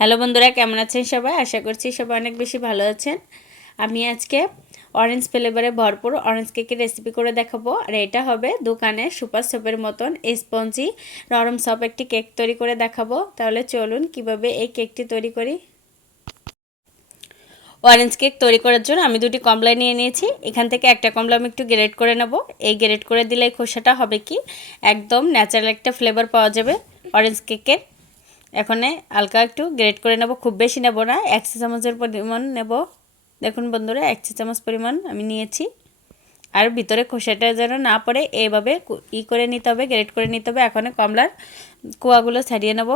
Hello বন্ধুরা, কেমন আছেন সবাই? আশা করছি সবাই অনেক বেশি ভালো আছেন। আমি আজকে অরেঞ্জ ফ্লেভারে ভরপুর অরেঞ্জ কেকের রেসিপি করে দেখাবো। আর এটা হবে দোকানে সুপার সপের মতন স্পঞ্জি নরম সপ একটি কেক তৈরি করে দেখাবো। তাহলে চলুন কিভাবে এই কেকটি তৈরি করি। অরেঞ্জ কেক তৈরি করার জন্য আমি দুটি কমলা নিয়ে নিয়েছি। এখান থেকে একটা কমলা আমি একটু গ্রেট করে নেব। এই গ্রেট করে দিলে এই খোসাটা হবে কি একদম ন্যাচারাল একটা ফ্লেভার পাওয়া যাবে অরেঞ্জ কেকের। এখন হালকা একটু গ্রেট করে নেব, খুব বেশি নেব না, 1 চা চামচের পরিমাণ নেব। দেখুন বন্ধুরা, 1 চা চামচ পরিমাণ আমি নিয়েছি। আর ভিতরে খোসাটা যেন না পড়ে এইভাবে করে নিতে হবে, গ্রেট করে নিতে হবে। এখন কমলার কোয়াগুলো ছাড়িয়ে নেব।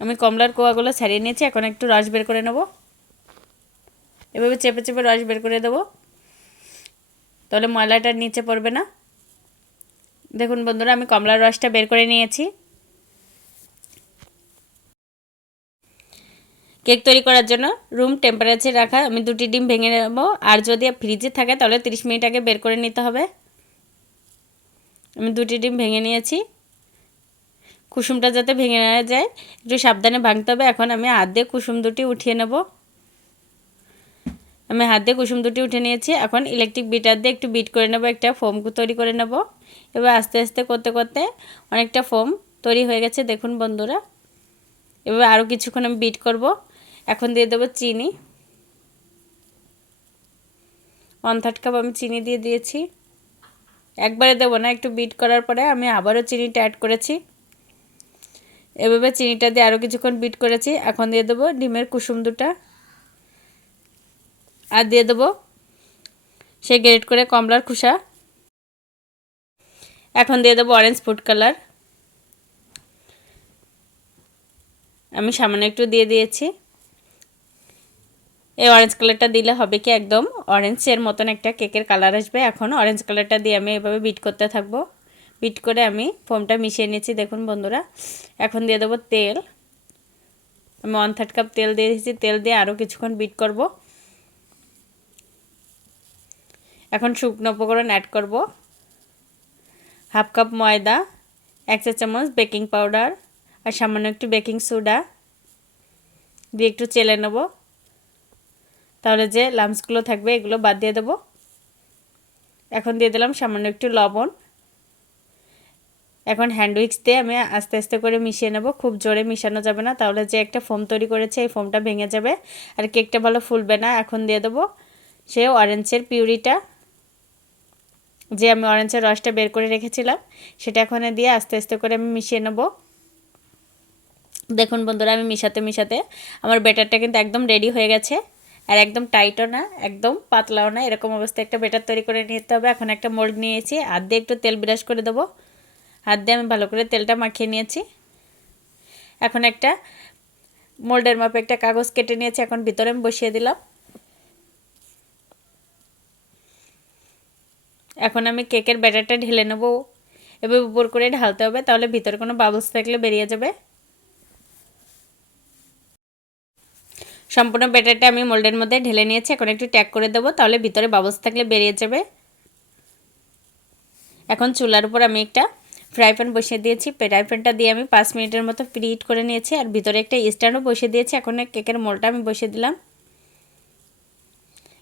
আমি কমলার কোয়াগুলো ছাড়িয়ে নিয়েছি। এখন একটু রস বের করে নেব। এভাবে চেপে চেপে রস বের করে দেব, তাহলে ময়লাটা নিচে পড়বে না। দেখুন বন্ধুরা, আমি কমলার রসটা বের করে নিয়েছি। কেক তৈরি করার জন্য রুম টেম্পারেচারে রাখা আমি 2টি ডিম ভেঙে নেব। আর যদি ফ্রিজে থাকে তাহলে 30 মিনিট আগে বের করে নিতে হবে। আমি 2টি ডিম ভেঙে নিয়েছি। কুসুমটা যাতে ভেঙে না যায় একটু সাবধানে ভাঙতে হবে। এখন আমি হাত দিয়ে কুসুম দুটি উঠিয়ে নেব। আমি হাত দিয়ে কুসুম দুটি উঠে নিয়েছি। এখন ইলেকট্রিক বিটার দিয়ে একটু বিট করে নেব, একটা ফোম তৈরি করে নেব। এবার আস্তে আস্তে করতে করতে অনেকটা ফোম তৈরি হয়ে গেছে। দেখুন বন্ধুরা, এবার আরও কিছুক্ষণ আমি বিট করব। এখন দিয়ে দেবো চিনি। 1/3 কাপ আমি চিনি দিয়ে দিয়েছি। একবারে দেবো না, একটু বিট করার পরে আমি আবারও চিনিটা অ্যাড করেছি। এভাবে চিনিটা দিয়ে আরও কিছুক্ষণ বিট করেছি। এখন দিয়ে দেবো ডিমের কুসুম দুটা, আর দিয়ে দেবো সেই গ্রেট করে কমলার খোসা। এখন দিয়ে দেবো অরেঞ্জ ফুড কালার, আমি সামান্য একটু দিয়ে দিয়েছি। এই অরেঞ্জ কালারটা দিলে হবে কি একদম অরেঞ্জের মতন একটা কেকের কালার আসবে। এখন অরেঞ্জ কালারটা দিয়ে আমি এভাবে বিট করতে থাকবো। বিট করে আমি ফোমটা মিশিয়ে নিয়েছি। দেখুন বন্ধুরা, এখন দিয়ে দেবো তেল। আমি 1/3 কাপ তেল দিয়ে দিয়েছি। তেল দিয়ে আরও কিছুক্ষণ বিট করব। এখন শুকনো উপকরণ অ্যাড করব। 1/2 কাপ ময়দা, 1 চা চামচ বেকিং পাউডার আর সামান্য একটু বেকিং সোডা দিয়ে একটু চেলে নেব। তাহলে যে লাম্পসগুলো থাকবে এগুলো বাদ দিয়ে দেব। এখন দিয়ে দিলাম সামান্য একটু লবণ। এখন হ্যান্ড উইক্স দিয়ে আমি আস্তে আস্তে করে মিশিয়ে নেব। খুব জোরে মিশানো যাবে না, তাহলে যে একটা ফোম তৈরি করেছে এই ফোমটা ভেঙে যাবে আর কেকটা ভালো ফুলবে না। এখন দিয়ে দেবো সে অরেঞ্জের পিউরিটা, যে আমি অরেঞ্জের রসটা বের করে রেখেছিলাম সেটা এখন দিয়ে আস্তে আস্তে করে আমি মিশিয়ে নেব। দেখুন বন্ধুরা, আমি মিশাতে মিশাতে আমার ব্যাটারটা কিন্তু একদম রেডি হয়ে গেছে। আর একদম টাইটও না, একদম পাতলাও না, এরকম অবস্থায় একটা ব্যাটার তৈরি করে নিতে হবে। এখন একটা মোল্ড নিয়েছি, হাত দিয়ে একটু তেল ব্রাশ করে দেবো। হাত দিয়ে আমি ভালো করে তেলটা মাখিয়ে নিয়েছি। এখন একটা মোল্ডের মাপে একটা কাগজ কেটে নিয়েছি। এখন ভিতরে আমি বসিয়ে দিলাম। এখন আমি কেকের ব্যাটারটা ঢেলে নেব। এবার উপর করে ঢালতে হবে, তাহলে ভিতরে কোনো বাবলস থাকলে বেরিয়ে যাবে। সম্পূর্ণ ব্যাটারটা আমি মোল্ডের মধ্যে ঢেলে নিয়েছি। এখন একটু ট্যাগ করে দেবো, তাহলে ভিতরে বাবলস থাকলে বেরিয়ে যাবে। এখন চুলার উপর আমি একটা ফ্রাই প্যান বসিয়ে দিয়েছি। ফ্রাই প্যানটা দিয়ে আমি 5 মিনিটের মতো প্রিহিট করে নিয়েছি। আর ভিতরে একটা স্ট্যান্ডও বসিয়ে দিয়েছি। এখন কেকের মোলটা আমি বসিয়ে দিলাম।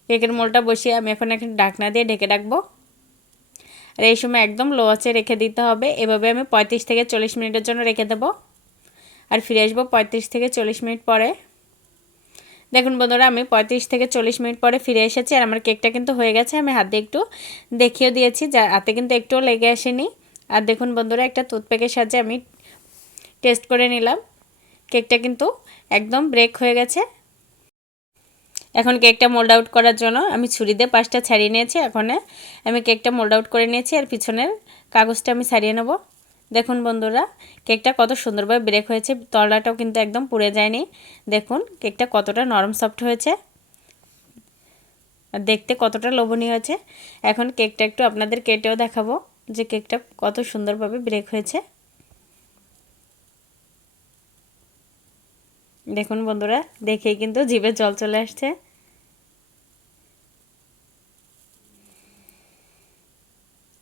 কেকের মোলটা বসিয়ে আমি এখন একটা ঢাকনা দিয়ে ঢেকে রাখবো। আর এই সময় একদম লো আঁচে রেখে দিতে হবে। এভাবে আমি 35 থেকে 40 মিনিটের জন্য রেখে দেবো। আর ফিরে আসবো 35 থেকে 40 মিনিট পরে। দেখুন বন্ধুরা, আমি 35 থেকে 40 মিনিট পরে ফিরে এসেছি। আর আমার কেকটা কিন্তু হয়ে গেছে। আমি হাত দিয়ে একটু দেখিয়ে দিয়েছি, যা হাতে কিন্তু একটুও লেগে আসেনি। আর দেখুন বন্ধুরা, একটা টুথপিকের সাহায্যে আমি টেস্ট করে নিলাম। কেকটা কিন্তু একদম ব্রেক হয়ে গেছে। এখন কেকটা মোল্ড আউট করার জন্য আমি ছুরি দিয়ে পাশটা ছাড়িয়ে নিয়েছি। এখন আমি কেকটা মোল্ড আউট করে নিয়েছি। আর পিছনের কাগজটা আমি ছাড়িয়ে নেব। দেখুন বন্ধুরা, কেকটা কত সুন্দরভাবে ব্রেক হয়েছে, তলাটাও কিন্তু একদম পুড়ে যায়নি। দেখুন কেকটা কতটা নরম সফট হয়েছে আর দেখতে কতটা লোভনীয় হয়েছে। এখন কেকটা একটু আপনাদের কেটেও দেখাবো যে কেকটা কত সুন্দরভাবে ব্রেক হয়েছে। দেখুন বন্ধুরা, দেখেই কিন্তু জিভে জল চলে আসছে।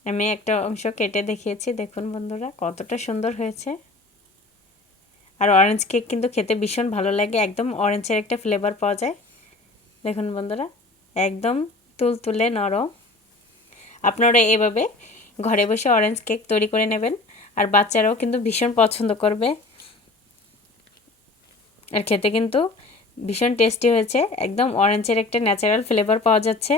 আমি একটা অংশ কেটে দেখিয়েছি। দেখুন বন্ধুরা, কতটা সুন্দর হয়েছে। আর অরেঞ্জ কেক কিন্তু খেতে ভীষণ ভালো লাগে, একদম অরেঞ্জের একটা ফ্লেভার পাওয়া যায়। দেখুন বন্ধুরা, একদম তুলতুলে নরম। আপনারা এভাবে ঘরে বসে অরেঞ্জ কেক তৈরি করে নেবেন, আর বাচ্চারাও কিন্তু ভীষণ পছন্দ করবে। আর খেতে কিন্তু ভীষণ টেস্টি হয়েছে, একদম অরেঞ্জের একটা ন্যাচারাল ফ্লেভার পাওয়া যাচ্ছে।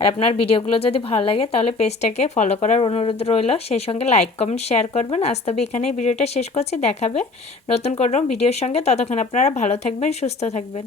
আর আপনার ভিডিওগুলো যদি ভালো লাগে তাহলে পেজটাকে ফলো করার অনুরোধ রইল, সেই সঙ্গে লাইক কমেন্ট শেয়ার করবেন। আজ তবে এখানেই ভিডিওটা শেষ করছি, দেখাবে নতুন কোনো ভিডিওর সঙ্গে। ততক্ষণ আপনারা ভালো থাকবেন, সুস্থ থাকবেন।